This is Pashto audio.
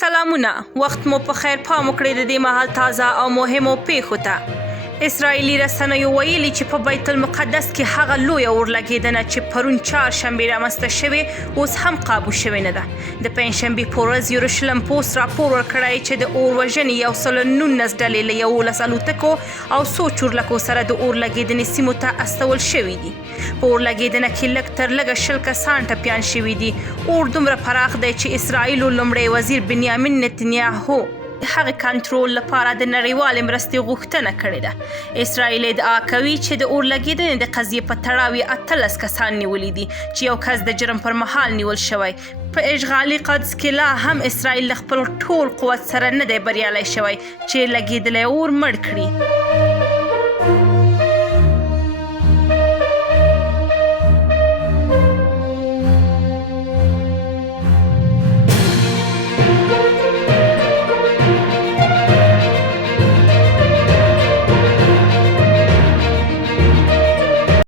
سلامونه، وخت مو په خیر. پام وکړئ د دې مهال تازه او مهمو پیښو ته. اسرایلي رسنیو ویلي چې په بیت المقدس کې هغه لویه اورلګیدنه چې پرون چهارشنبې رامنځته شوې اوس هم قابو شوې نه ده. د پنجشنبې په ورځ یروشلم پوسټ راپور ورکړی چې د اور وژنې 119 ډلې له 11 الوتکو او څو چورلکو سره د اورلګیدنې سیمو ته استول شوي دي. په اورلګیدنه کې لږ تر لږه 20 کسان ټپیان شوي دي. اور دومره پراخ دی چې اسرایلو لومړی وزیر بنیامین نتنیاهو هغه کنټرول لپاره د نړیوالې مرستې غوښتنه کړې ده. اسرایل ادعا کوي چې د اورلګیدنې د قضیې په تړاو یې 18 کسان نیولي دي چې یو کس د جرم پر مهال نیول شوی. په اشغالي قدس کې لا هم اسرایل له خپل ټول قوت سره نه دی بریالی شوی چې لګیدلی اور مړ کړي.